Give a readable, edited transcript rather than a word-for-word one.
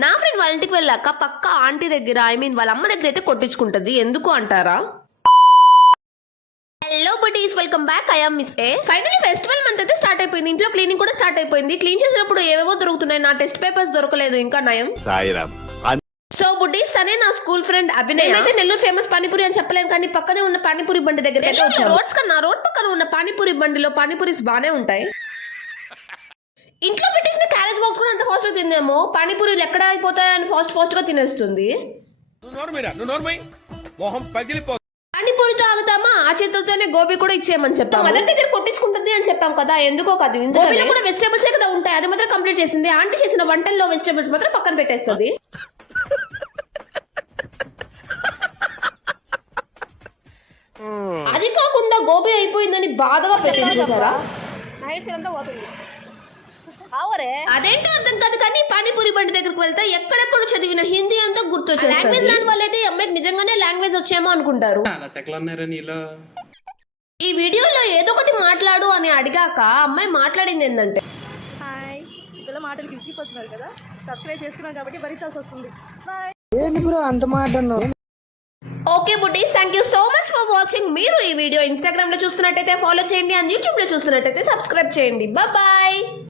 నా ఫ్రెండ్ వాళ్ళ ఇంటికి వెళ్ళాక పక్క ఆంటీ దగ్గర వాళ్ళ అమ్మ దగ్గర అయితే కొట్టించుకుంటది. ఎందుకు అంటారా? Hello buddies, welcome back. I am miss A. Finally festival month అయితే స్టార్ట్ అయిపోయింది. ఇంట్లో క్లీనింగ్ కూడా స్టార్ట్ అయిపోయింది. క్లీన్ చేసినప్పుడు ఏవేవో దొరుకుతున్నాయి. నా టెస్ట్ పేపర్స్ దొరకలేదు, ఇంకా నయం. సాయిరామ్. సో బుడ్డీస్, తనే నా స్కూల్ ఫ్రెండ్ అభినయ్. అయితే నెల్లూరు ఫేమస్ పానీపూరి అని చెప్పలేను, కానీ పక్కనే ఉన్న పానీపూరి బండి దగ్గర రోడ్స్ కన్నా రోడ్ పక్కన ఉన్న పానీపూరి బండిలో పానీపూరీస్ బానే ఉంటాయి. ఇంట్లో పెట్టేసిన క్యారేజ్ బాక్స్ కూడా అంత ఫాస్ట్ గా తిందేమో. పానీపూరీలు ఎక్కడ అయిపోతాయని ఫాస్ట్ గా తినేస్తుంది. పానీపూరితో ఆగుతామా? ఆ చేతులతోనే గోబీ కూడా ఇచ్చేయమని చెప్పాం. మదర్ దగ్గర కొట్టించుకుంటుంది అని చెప్పాం కదా, ఎందుకో కాదు. గోబీలో కూడా వెజిటేబుల్స్ కదా ఉంటాయి, అది మాత్రం కంప్లీట్ చేసింది. ఆంటీ చేసిన వంటల్లో వెజిటేబుల్స్ మాత్రం పక్కన పెట్టేస్తుంది. అది కాకుండా గోబీ అయిపోయిందని బాధగా పెట్టించేసారా? అదేంటో అర్థం కాదు, కానీ పానీపూరి బండి దగ్గరకు వెళ్తే ఎక్కడెక్కడ చదివిన హిందీ అంతా గుర్తొచ్చేస్తుంది. లాంగ్వేజ్ రాని వాళ్ళైతే అమ్మాయికి నిజంగానే లాంగ్వేజ్ వచ్చేమో అనుకుంటారు. ఈ వీడియోలో ఏదో ఒకటి మాట్లాడు అని అడిగాక అమ్మాయి మాట్లాడింది ఏంటంటే, ఇక్కడ మాటలు విసిగిపోతున్నారు కదా, సబ్స్క్రైబ్ చేసుకున్నాం కాబట్టి భరించాల్సి వస్తుంది. Okay buddies, thank you so much for watching. మీరు ఈ వీడియో ఇన్స్టాగ్రామ్ లో చూస్తున్నట్టయితే ఫాలో చేయండి, అండ్ యూట్యూబ్ లో చూస్తున్నట్టయితే సబ్స్క్రైబ్ చేయండి. బాయ్.